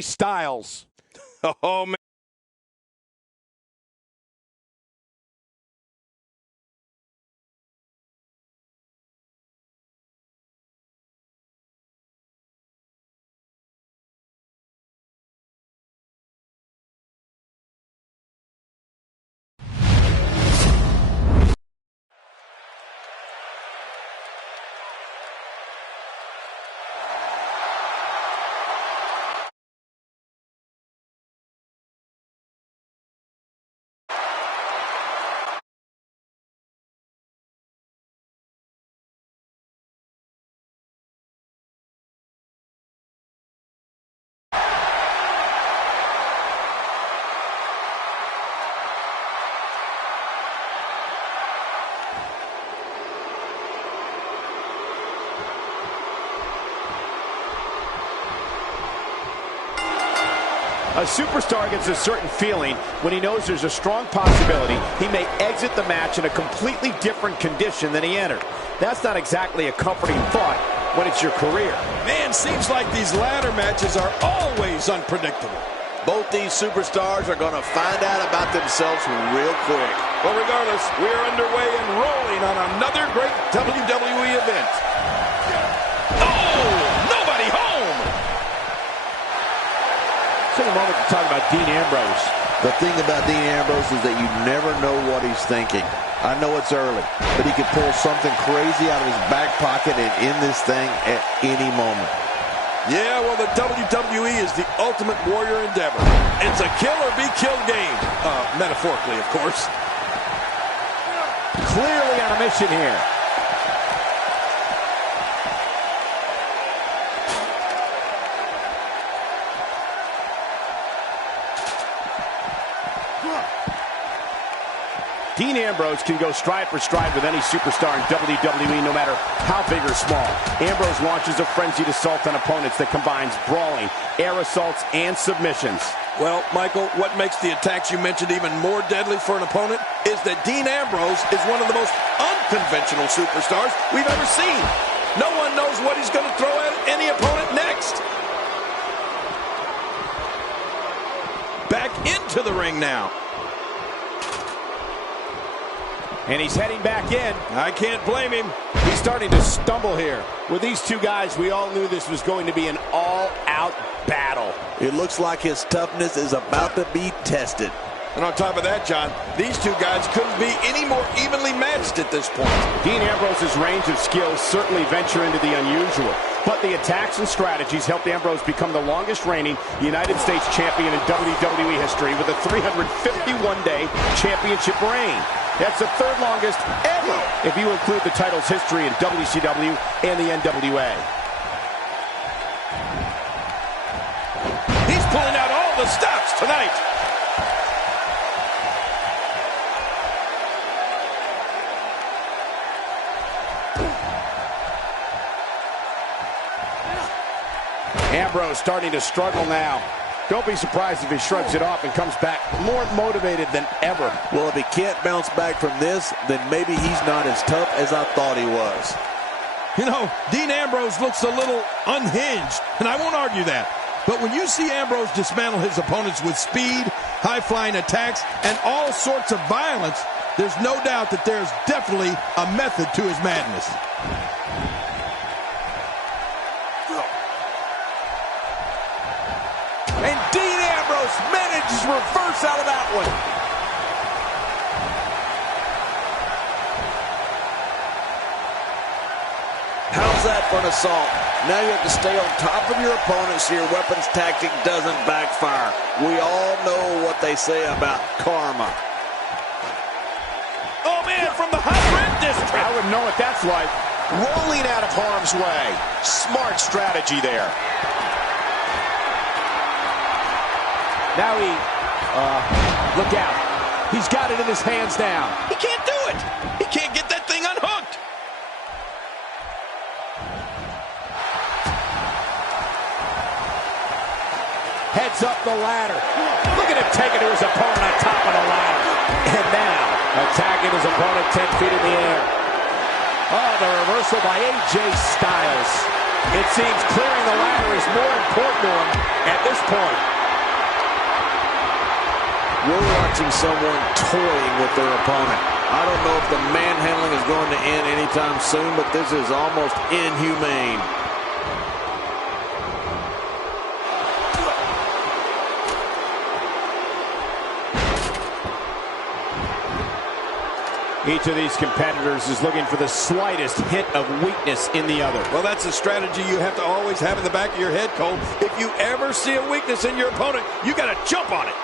Styles. Oh, man. A superstar gets a certain feeling when he knows there's a strong possibility he may exit the match in a completely different condition than he entered. That's not exactly a comforting thought when it's your career. Man, seems like these ladder matches are always unpredictable. Both these superstars are going to find out about themselves real quick. But regardless, we are underway and rolling on another great WWE event. Oh, nobody home! Take a moment to talk about Dean Ambrose. The thing about Dean Ambrose is that you never know what he's thinking. I know it's early, but he could pull something crazy out of his back pocket and end this thing at any moment. Yeah, well, the WWE is the ultimate warrior endeavor. It's a kill or be killed game. Metaphorically, of course. Clearly on a mission here. Dean Ambrose can go stride for stride with any superstar in WWE, no matter how big or small. Ambrose launches a frenzied assault on opponents that combines brawling, air assaults, and submissions. Well, Michael, what makes the attacks you mentioned even more deadly for an opponent is that Dean Ambrose is one of the most unconventional superstars we've ever seen. No one knows what he's going to throw at any opponent next. Back into the ring now. And he's heading back in. I can't blame him. He's starting to stumble here. With these two guys, we all knew this was going to be an all-out battle. It looks like his toughness is about to be tested. And on top of that, John, these two guys couldn't be any more evenly matched at this point. Dean Ambrose's range of skills certainly venture into the unusual. But the attacks and strategies helped Ambrose become the longest reigning United States champion in WWE history with a 351-day championship reign. That's the third longest ever if you include the title's history in WCW and the NWA. He's pulling out all the stops tonight. Ambrose starting to struggle now. Don't be surprised if he shrugs it off and comes back more motivated than ever. Well, if he can't bounce back from this, then maybe he's not as tough as I thought he was. You know, Dean Ambrose looks a little unhinged, and I won't argue that. But when you see Ambrose dismantle his opponents with speed, high-flying attacks, and all sorts of violence, there's no doubt that there's definitely a method to his madness. And Dean Ambrose manages to reverse out of that one. How's that for an assault? Now you have to stay on top of your opponent so your weapons tactic doesn't backfire. We all know what they say about karma. Oh, man, from the high-red district. I wouldn't know what that's like. Rolling out of harm's way. Smart strategy there. Now look out. He's got it in his hands now. He can't do it. He can't get that thing unhooked. Heads up the ladder. Look at him taking to his opponent on top of the ladder. And now, attacking his opponent 10 feet in the air. Oh, the reversal by AJ Styles. It seems clearing the ladder is more important to him at this point. We're watching someone toying with their opponent. I don't know if the manhandling is going to end anytime soon, but this is almost inhumane. Each of these competitors is looking for the slightest hint of weakness in the other. Well, that's a strategy you have to always have in the back of your head, Cole. If you ever see a weakness in your opponent, you got to jump on it.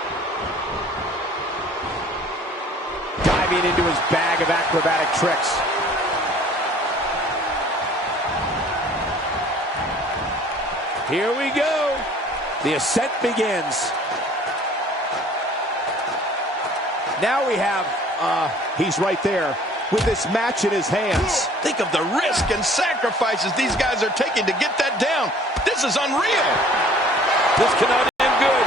Diving into his bag of acrobatic tricks. Here we go. The ascent begins. Now we have, he's right there with this match in his hands. Think of the risk and sacrifices these guys are taking to get that down. This is unreal. This cannot end good.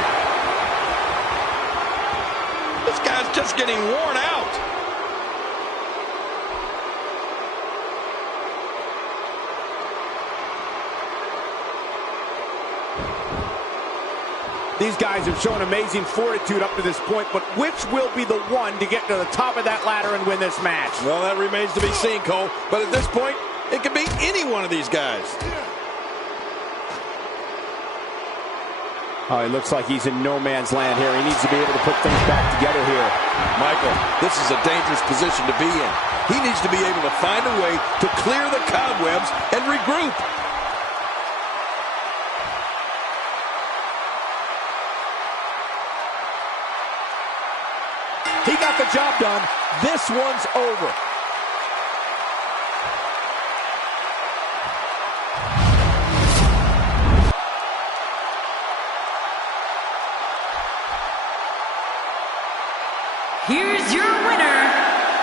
This guy's just getting worn out. These guys have shown amazing fortitude up to this point, but which will be the one to get to the top of that ladder and win this match? Well, that remains to be seen, Cole. But at this point, it could be any one of these guys. Oh, it looks like he's in no man's land here. He needs to be able to put things back together here. Michael, this is a dangerous position to be in. He needs to be able to find a way to clear the cobwebs and regroup. He got the job done. This one's over. Here's your winner,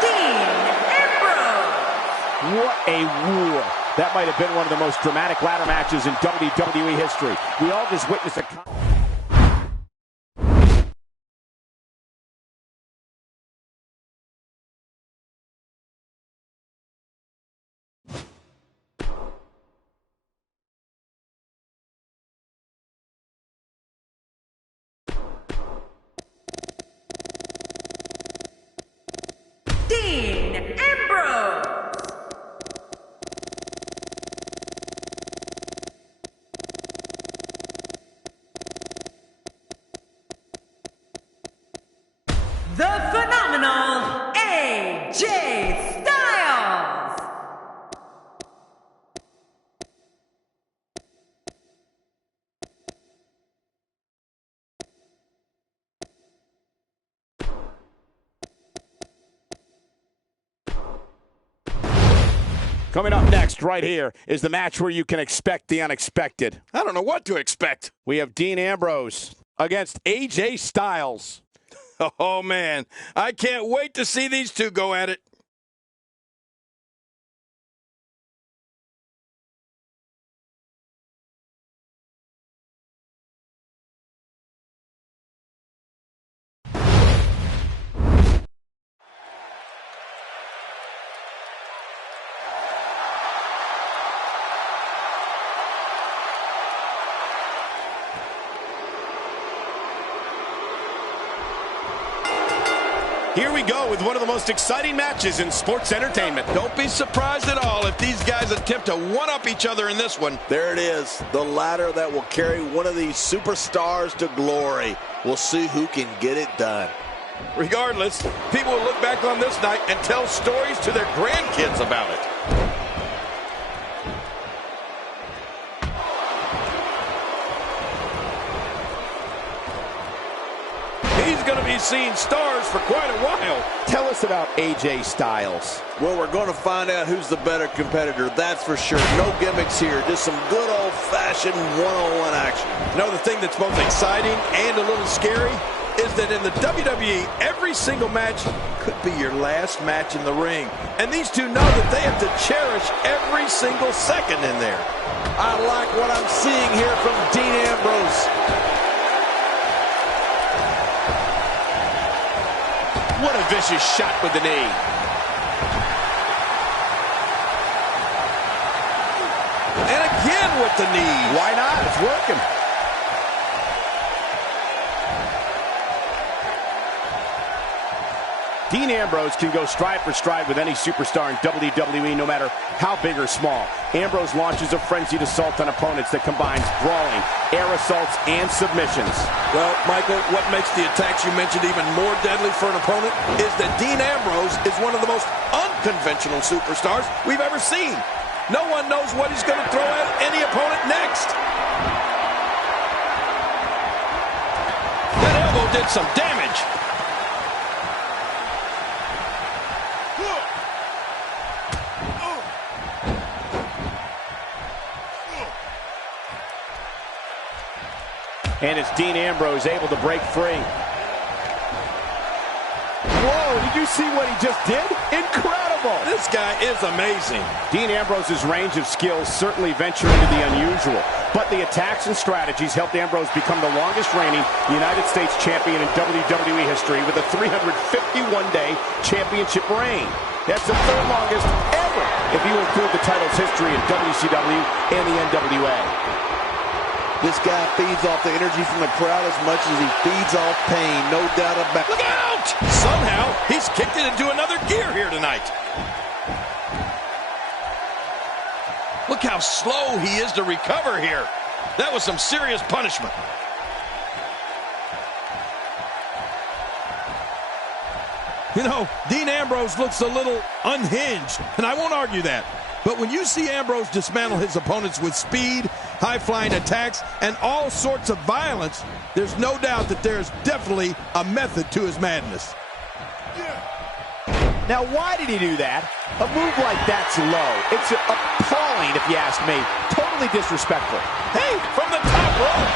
Dean Ambrose. What a war. That might have been one of the most dramatic ladder matches in WWE history. We all just witnessed a... Dean Ambrose. The phenomenal AJ Styles. Coming up next, right here, is the match where you can expect the unexpected. I don't know what to expect. We have Dean Ambrose against AJ Styles. Oh, man. I can't wait to see these two go at it. Here we go with one of the most exciting matches in sports entertainment. Don't be surprised at all if these guys attempt to one-up each other in this one. There it is, the ladder that will carry one of these superstars to glory. We'll see who can get it done. Regardless, people will look back on this night and tell stories to their grandkids about it. He's going to be seeing stars for quite a while. Tell us about AJ Styles. Well, we're going to find out who's the better competitor, that's for sure. No gimmicks here, just some good old-fashioned one-on-one action. You know, the thing that's both exciting and a little scary is that in the WWE, every single match could be your last match in the ring. And these two know that they have to cherish every single second in there. I like what I'm seeing here from Dean Ambrose. What a vicious shot with the knee. And again with the knee. Why not? It's working. Dean Ambrose can go stride for stride with any superstar in WWE, no matter how big or small. Ambrose launches a frenzied assault on opponents that combines brawling, air assaults, and submissions. Well, Michael, what makes the attacks you mentioned even more deadly for an opponent is that Dean Ambrose is one of the most unconventional superstars we've ever seen. No one knows what he's going to throw at any opponent next. That elbow did some damage. And it's Dean Ambrose able to break free. Whoa, did you see what he just did? Incredible! This guy is amazing. Dean Ambrose's range of skills certainly venture into the unusual, but the attacks and strategies helped Ambrose become the longest reigning United States champion in WWE history with a 351-day championship reign. That's the third longest ever if you include the title's history in WCW and the NWA. This guy feeds off the energy from the crowd as much as he feeds off pain, no doubt about it. Look out! Somehow, he's kicked it into another gear here tonight. Look how slow he is to recover here. That was some serious punishment. You know, Dean Ambrose looks a little unhinged, and I won't argue that. But when you see Ambrose dismantle his opponents with speed, high-flying attacks, and all sorts of violence, there's no doubt that there's definitely a method to his madness. Now, why did he do that? A move like that's low. It's appalling, if you ask me. Totally disrespectful. Hey, from the top rope!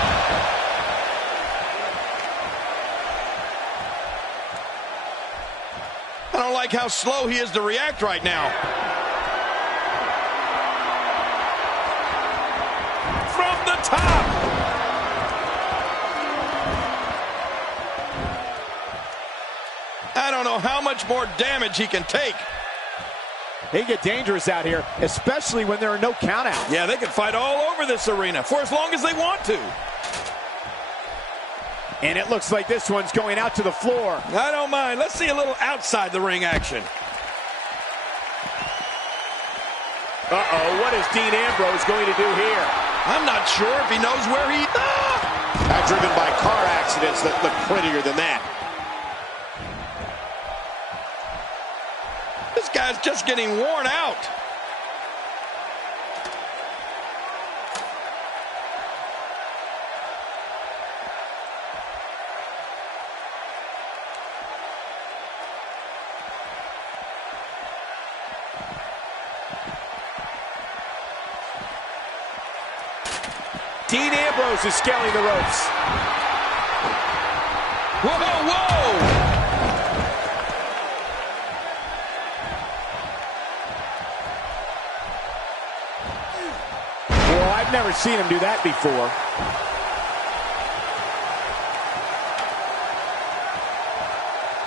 I don't like how slow he is to react right now. From the top! I don't know how much more damage he can take. They get dangerous out here, especially when there are no countouts. Yeah, they can fight all over this arena for as long as they want to. And it looks like this one's going out to the floor. I don't mind. Let's see a little outside the ring action. Uh-oh, what is Dean Ambrose going to do here? I'm not sure if he knows where he... Driven by car accidents that look prettier than that. This guy's just getting worn out. Dean Ambrose is scaling the ropes. Whoa, whoa! Well, I've never seen him do that before.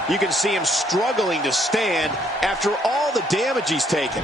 You can see him struggling to stand after all the damage he's taken.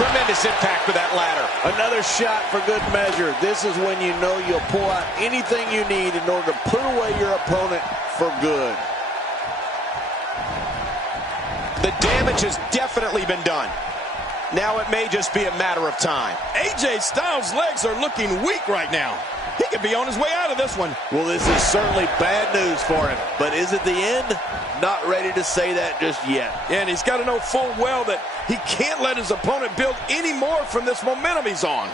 Tremendous impact with that ladder. Another shot for good measure. This is when you know you'll pull out anything you need in order to put away your opponent for good. The damage has definitely been done. Now it may just be a matter of time. AJ Styles' legs are looking weak right now. He could be on his way out of this one. Well, this is certainly bad news for him. But is it the end? Not ready to say that just yet. And he's got to know full well that he can't let his opponent build any more from this momentum he's on.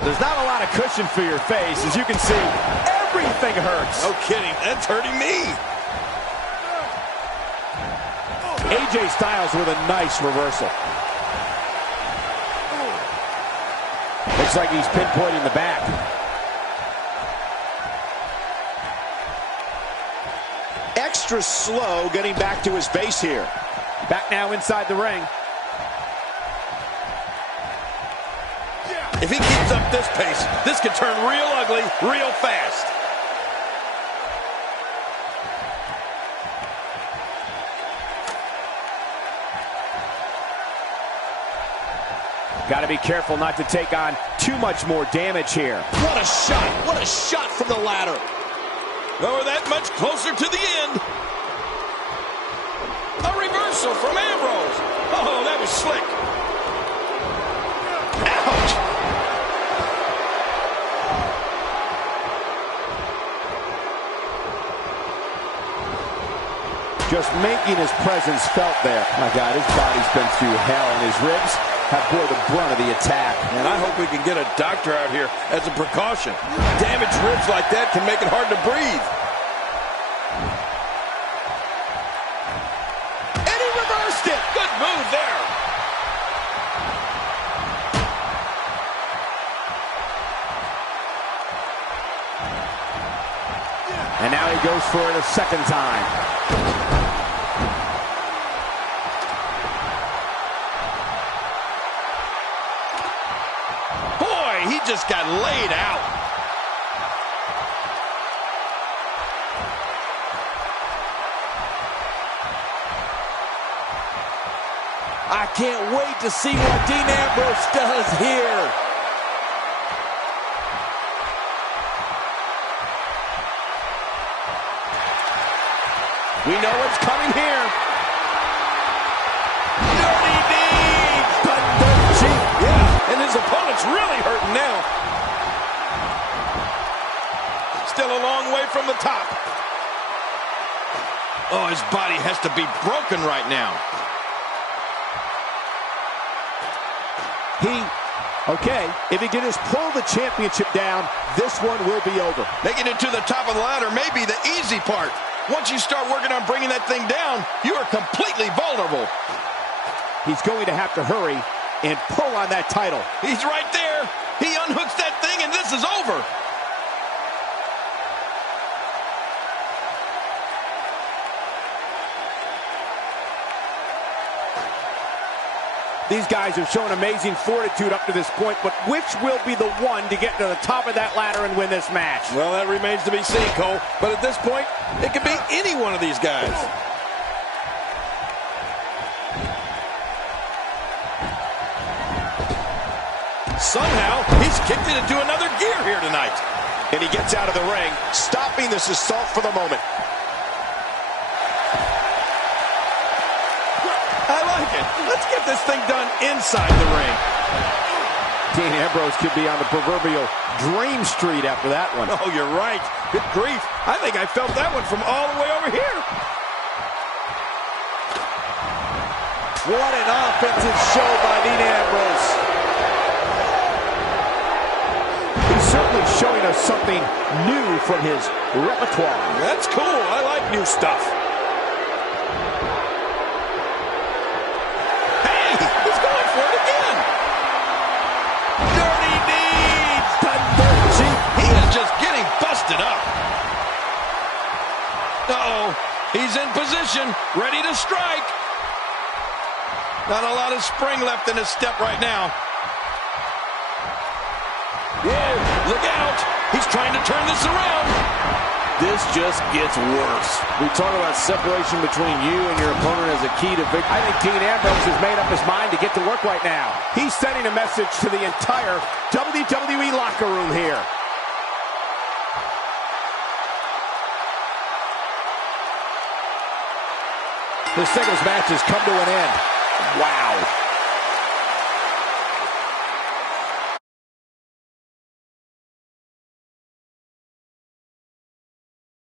There's not a lot of cushion for your face. As you can see, everything hurts. No kidding. That's hurting me. AJ Styles with a nice reversal. Looks like he's pinpointing the back. Extra slow getting back to his base here. Back now inside the ring. If he keeps up this pace, this could turn real ugly real fast. Got to be careful not to take on too much more damage here. What a shot. What a shot from the ladder. Oh, that much closer to the end. A reversal from Ambrose. Oh, that was slick. Ouch. Just making his presence felt there. My God, his body's been through hell, and his ribs have bore the brunt of the attack. And I hope we can get a doctor out here as a precaution. Damaged ribs like that can make it hard to breathe. And he reversed it. Good move there. And now he goes for it a second time. He just got laid out. I can't wait to see what Dean Ambrose does here. We know what's coming here. Dirty deeds. Yeah, and his opponent's really hurting now. Still a long way from the top. Oh, his body has to be broken right now. Okay, if he can just pull the championship down, this one will be over. Making it to the top of the ladder may be the easy part. Once you start working on bringing that thing down, you are completely vulnerable. He's going to have to hurry and pull on that title. He's right there. He unhooks that thing and this is over. These guys have shown amazing fortitude up to this point, but which will be the one to get to the top of that ladder and win this match? Well, that remains to be seen, Cole. But at this point, it could be any one of these guys. Somehow, he's kicked it into another gear here tonight. And he gets out of the ring, stopping this assault for the moment. I like it. Let's get this thing done inside the ring. Dean Ambrose could be on the proverbial dream street after that one. Oh, you're right. Good grief. I think I felt that one from all the way over here. What an offensive show by Dean Ambrose. He's certainly showing us something new from his repertoire. That's cool. I like new stuff. He's going for it again. Dirty deeds. He is just getting busted up. Uh-oh. He's in position, ready to strike. Not a lot of spring left in his step right now. Whoa, look out. He's trying to turn this around. This just gets worse. We talk about separation between you and your opponent as a key to victory. I think Dean Ambrose has made up his mind to get to work right now. He's sending a message to the entire WWE locker room here. The singles match has come to an end. Wow.